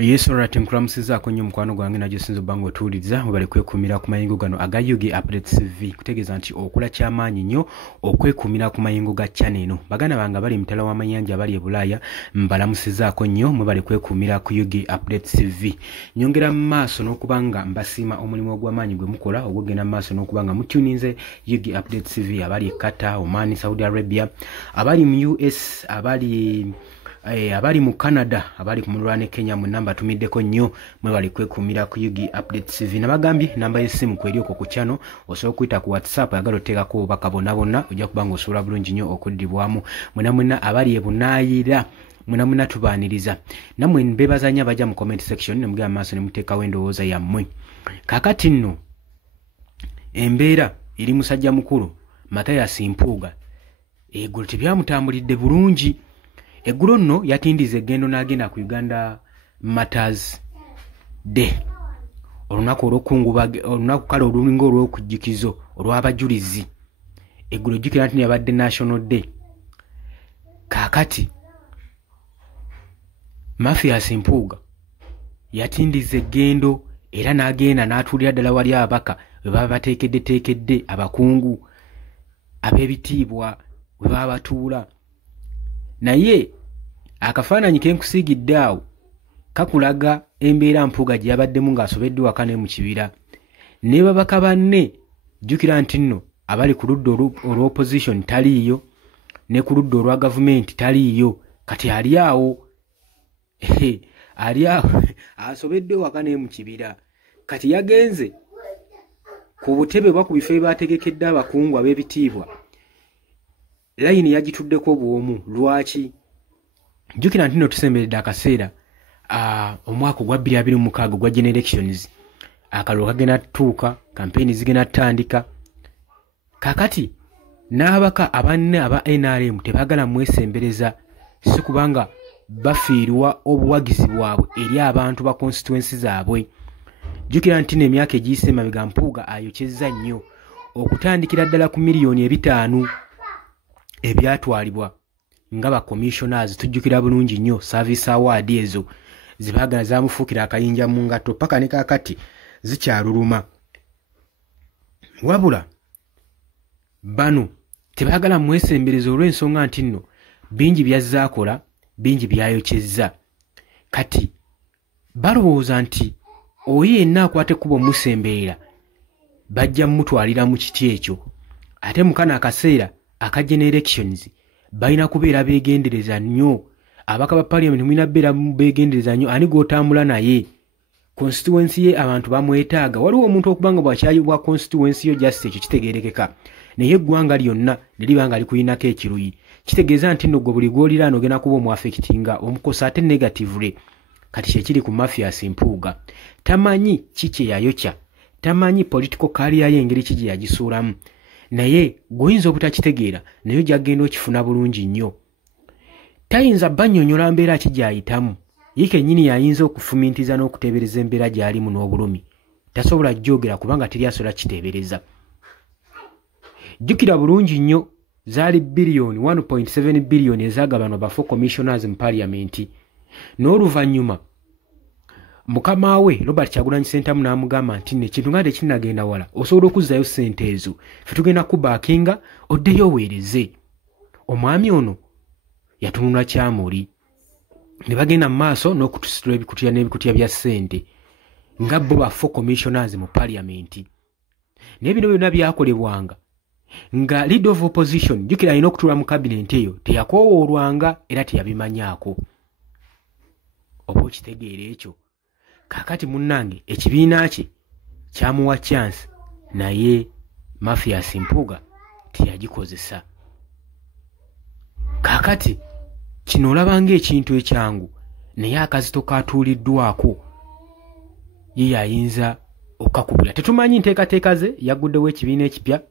Yesu rati nkulamusiza akonyo mukwano gwange najjo sinzo bango otuuliza mubale kwekumira ku mayingo gano aga UG Updates TV kutegeeza nti okula kyamaanyi nnyo okwekumira ku mayingo ga channel eno. Bagana banga bali mtala wa mayanja bali e Bulaaya mbalamusizaako nnyo mubale kwekumira ku UG Updates TV. Nyongera mu maaso n'okubanga mbasiima omulimu ogw'amaanyi gwe mukola ogwogenda mu maaso n'okubanga mutuninze UG Updates TV abali e Qatar, Oman, Saudi Arabia, abali mu US, abali mu Canada, abali ku mulwane Kenya mu namba tumiddeko nnyo mwe bali kwekumira ku UG Updates TV. Nabagambye namba y'essimu kweri okwo ku channel osobola okuyita ku WhatsApp ayagala oteekako obubaka bonna ojja kubanga osobola bulungi nnyo okuddibwamu. Mwena abali e Bunaayira mwena tubaaniriza namwe mbebazanya bajja mu comment section ne mugamba maaso ne muteekawo endowooza yammwe. Kakati nno embeera eri musajja mukulu Mathias Mpuuga eggulo tebyamutambulidde bulungi. Eggulo nno yatindiza eggendo n'agenda ku Uganda Matters Day, olunaku kale olulinga olw'okujjukizo olw'abajulizi. Eggulo jjukira nti yabadde National Day. Kaakati Mathias Mpuuga yatindiza eggendo era n'agenda n'atuulira ddala wali ababaka we baba bateekedde abakungu ab'ebitiibwa we baba batuula. Naye akafaananyi kenkusiigidde awo kakulaga embeera Mpuuga gye yabaddemu ng'asobeddwa waka ne mu kibira ne babaka banne. Jjukira nti nno abali ku ludda olw'opposition taliiyo ne ku ludda olwa gavumenti taliiyo. Kati ali awo asobeddwa waka ne mu kibira. Kati yagenze ku butebe bwa ku bifo ebyategekedde abakungu ab'ebitiibwa. Layini yagituddeko bwomu. Lwaki? Jjukira nti nno tusemberedde akaseera omwaka ogwa 2026 gwa general elections, akalulu kagenda tutuuka, campaign zigenda tutandika. Kakati n'abaka abanne aba NRM tebaagala mwesembereza si kubanga bafiirwa obuwagizi bwabwe eri abantu ba constituency zaabwe. Jjukira nti n'emyaka egiyise emabega Mpuuga ayokyezza nnyo okutandikira ddala ku miliyoni 5 ebyatwalibwa nga ba commissioners. Tujjukira bulungi nnyo service award ezo zibaagala zamufuukira akayinja mu ngatto paka ne kaakati zikyaluluma. Wabula bano tebaagala mwesembereza olw'ensonga nti nno bingi byazaakola, bingi byayokyezza. Kati balowooza nti oyo yenna akwate kuba omusemberera bajja mutwalira mu kiti ekyo. Ate mu kano akaseera aka general elections balina kubeera beegendereza nnyo. Abaka ba parliament mulina beera beegendereza nnyo. Ani gw'otambula naye constituency ye abantu bamwetaaga. Waliwo omuntu okubanga bw'akyayibwa constituency yo just ekyo kitegeerekeka, naye eggwanga lyonna ne liba nga likulinako ekiruyi. Kitegeeza nti nno gwe buli gw'oliraano ogenda kuba omwafekitinga omukosa ate negatively. Kati kyekiri ku Mathias Mpuuga. Tamanyi kiki yayokya, tamanyi political career ye engeri ki gye yagisuulamu. Naye goyinza obutakitegeera naye gyagenda okifuna bulungi nnyo. Tayinza bannyonnyola mbeera ki gy'ayitamu. Ye kennyini yayinza okufumintiza n'okuteebereza embeera gy'alimu n'obulumi. Tasobola gyogera kubanga teri asobola kiteebereza. Jjukira bulungi nnyo zaali biliyoni 1.7 biliyoni ezagabanwa ba 4 commissioners mu parliament. N'oluvannyuma mukama we Robert Kyagulanyi Ssentamu n'amugamba nti ekintu nga tekinnagenda wala, osobola okuzzayo ssente ezo, ffe tugenda kubaakinga oddeyo oweereze. Omwami ono yatunula kyamuli. Ne bagenda mu maaso n'okutusitula ebikutiya n'ebikutiya bya ssente nga bo ba 4 commissioners mu parliament. Naye bino byonna byakolebwanga nga leader of opposition, jjukira alina okutuula mu cabinet eyo, teyakoowoolwanga era teyabimanyaako. Oba okitegeera ekyo? Kaakati munnange ekibiina kye kyamuwa chance naye Mathias Mpuuga teyagikozesa. Kaakati kino olaba ng'ekintu ekyangu naye akazito katuuliddwako ye yayinza okukakubula. Tetumanyi nteekateeka ze, yaguddewo ekibiina ekipya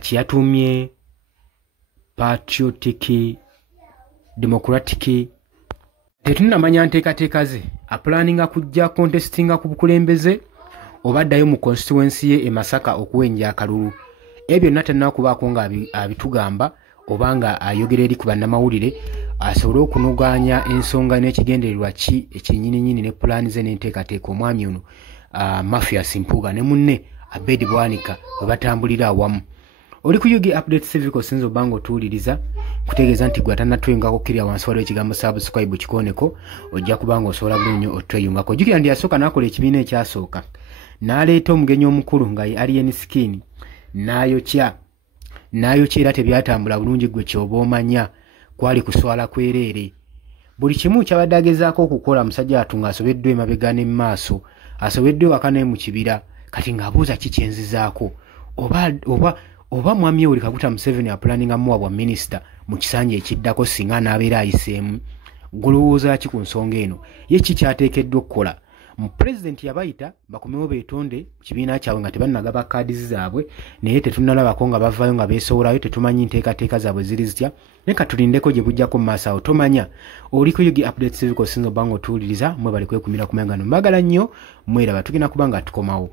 kyeyatuumye Patriotic Democratic. Tetunnamanya nteekateeka ze, apulaninga kujja contestinga ku bukulembeze oba addayo mu constituency ye e Masaka okuwenja akalulu. Ebyo byonna tennakubaako nga abitugamba obanga ayogera eri ku bannamawulire asobole okunuganya ensonga n'ekigendererwa ki ekinyininyini ne pulaani ze n'enteekateeka omwami ono Mathias Mpuuga ne munne Abedi Bwanika bwe batambulira awamu. Oli ku UG Update TV kosinza obbanga otuwuliriza kutegeeza nti gwe atannatweyungako kkirya wansi waliwo ekigambo subscribe kikoneko ojja kubanga osobola bulungi otweyungako. Jjukira ndi yasooka n'akola ekibiina ekyasooka n'aleeta omugenyi omukulu nga ye Alien Skin n'ayokya era tebyatambula bulungi gwe kyoba omanya kwali kuswala kwereere. Buli kimu kyabadde agezaako okukola musajja wattu ng'asobeddwa emabega ne mmaaso asobeddwa ewaka ne mu kibira kati ng'abuuza ki kyenzizaako oba mwami Yoweri Kaguta Museveni apulaninga muwa bwa minisita mu kisanja ekiddako singa n'abeera ayiseemu. Golowooza ki ku nsonga eno? Ye ki kyateekeddwa okukola? Pulezidenti yabayita bakomewo beetonde mu kibiina kyabwe nga tebannagaba kaadizi zaabwe naye tetunnalabako nga bavaayo nga beesowolayo tetumanyi nteekateeka zaabwe ziri zitya naye katulindeko gye bujjako mu maaso awo tomanya. Oli ku UG Update TV kosinza obbanga otuwuliriza mwe bali kwekumira ku mayungano mbagala nnyo mweraba tugenda kubanga tukomawo.